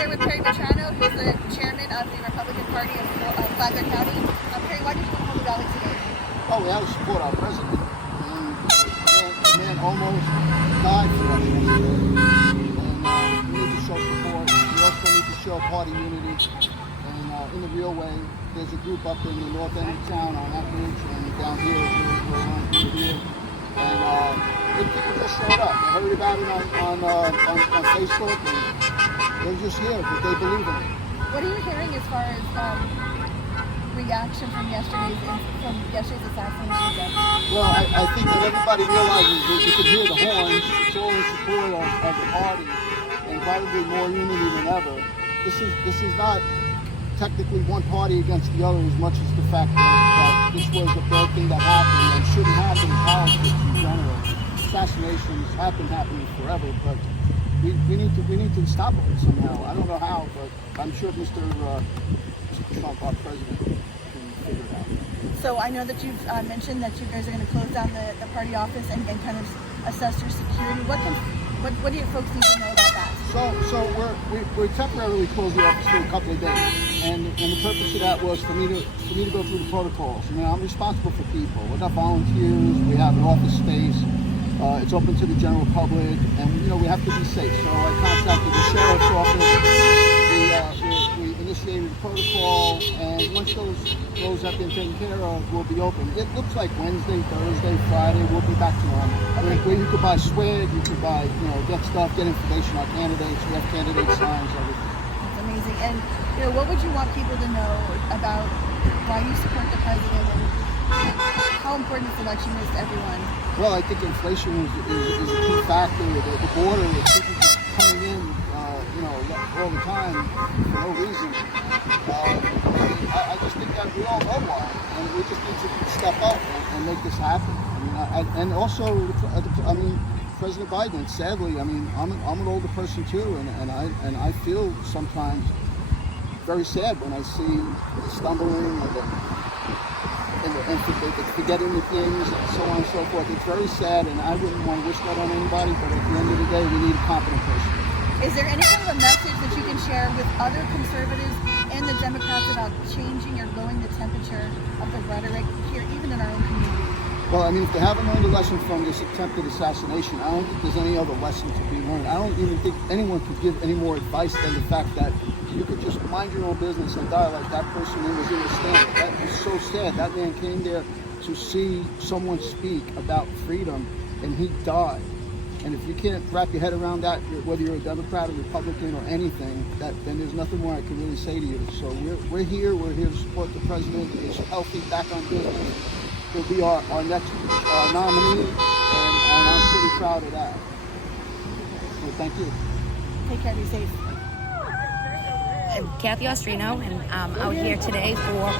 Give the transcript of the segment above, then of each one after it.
here with Perry Pano, who's the chairman of the Republican Party of Flagler County. Perry, why did you want to hold the rally today? Oh, we have to support our president. The man almost died for us yesterday. And we need to show support. We also need to show party unity. And in the real way, there's a group up in the north end of town on that bridge, and down here we're on here. And people just showed up. I heard about it on Facebook, and they're just here, but they believe in it. What are you hearing as far as reaction from yesterday's assassination? Well, I think that everybody realizes that you can hear the horns. It's all in support of the party, and probably more unity than ever. This is not technically one party against the other as much as the fact that this was a bad thing that happened and shouldn't happen in politics in general. Assassinations have been happening forever, but we need to stop it somehow. I don't know how, but I'm sure Mr. Trump, our president, can figure it out. So I know that you've mentioned that you guys are going to close down the party office and kind of assess your security. What do your folks need to know about that? So we're temporarily closed the office for a couple of days, and the purpose of that was for me to go through the protocols. I mean, I'm responsible for people. We've got volunteers. We have an office space. It's open to the general public, and we have to be safe. So I contacted the sheriff's office. We initiated the protocol, and once those have been taken care of, we'll be open. It looks like Wednesday, Thursday, Friday, we'll be back to normal. I mean, where you could buy swag, you could buy, get stuff, get information on candidates. We have candidate signs, everything. That's amazing. And what would you want people to know about why you support the president and how important this election is to everyone? Well, I think inflation is a key factor. The border, with people just coming in, all the time for no reason. I just think that we all know why, and we just need to step up and make this happen. And also, President Biden. Sadly, I'm an older person too, and I feel sometimes very sad when I see the stumbling and forgetting the things and so on and so forth. It's very sad, and I wouldn't want to wish that on anybody, but at the end of the day, we need a competent person. Is there any kind of a message that you can share with other conservatives and the Democrats about changing or lowering the temperature of the rhetoric here, even in our own community? Well, if they haven't learned a lesson from this attempted assassination, I don't think there's any other lesson to be learned. I don't even think anyone could give any more advice than the fact that you could just mind your own business and die like that person who was in the stand. That is so sad. That man came there to see someone speak about freedom, and he died. And if you can't wrap your head around that, whether you're a Democrat or Republican or anything, then there's nothing more I can really say to you. So we're here to support the president. He's healthy, back on business. He'll be our next nominee, and I'm pretty proud of that. So thank you. Take care, be safe. I'm Kathy Aino, and I'm out here today for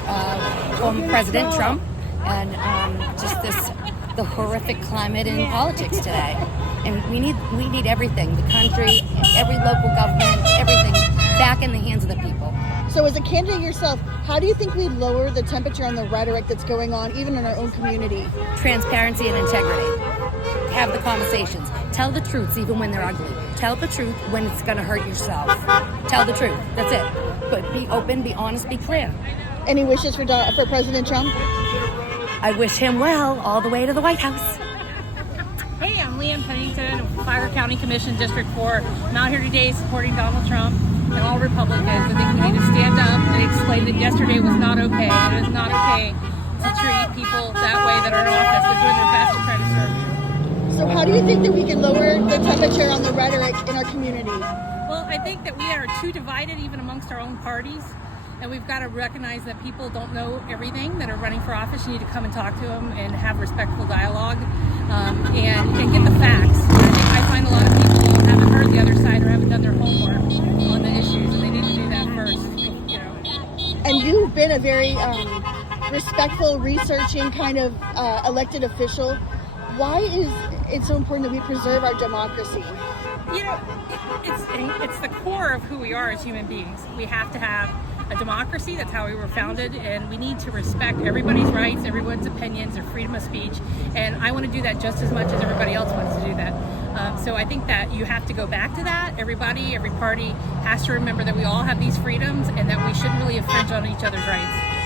former President Trump, and the horrific climate in politics today. And we need everything, the country, every local government, everything back in the hands of the people. So as a candidate yourself, how do you think we lower the temperature on the rhetoric that's going on, even in our own community? Transparency and integrity. Have the conversations. Tell the truths even when they're ugly. Tell the truth when it's going to hurt yourself. Tell the truth. That's it. But be open, be honest, be clear. Any wishes for President Trump? I wish him well all the way to the White House. Hey, I'm Lem Pennington of Flagler County Commission District 4. I'm out here today supporting Donald Trump and all Republicans. I think we need to stand up and explain that yesterday was not okay. It is not okay to treat people that way that are in office. They're doing their best to try to serve you. So how do you think that we can lower the temperature on the rhetoric in our community? Well, I think that we are too divided even amongst our own parties. And we've got to recognize that people don't know everything that are running for office. You need to come and talk to them and have respectful dialogue and get the facts. I find a lot of people haven't heard the other side or haven't done their homework on the issues, and they need to do that first. And you've been a very respectful, researching kind of elected official. Why is it so important that we preserve our democracy? It's the core of who we are as human beings. We have to have a democracy. That's how we were founded, and we need to respect everybody's rights, everyone's opinions, their freedom of speech, and I want to do that just as much as everybody else wants to do that. So I think that you have to go back to that. Everybody, every party has to remember that we all have these freedoms and that we shouldn't really infringe on each other's rights.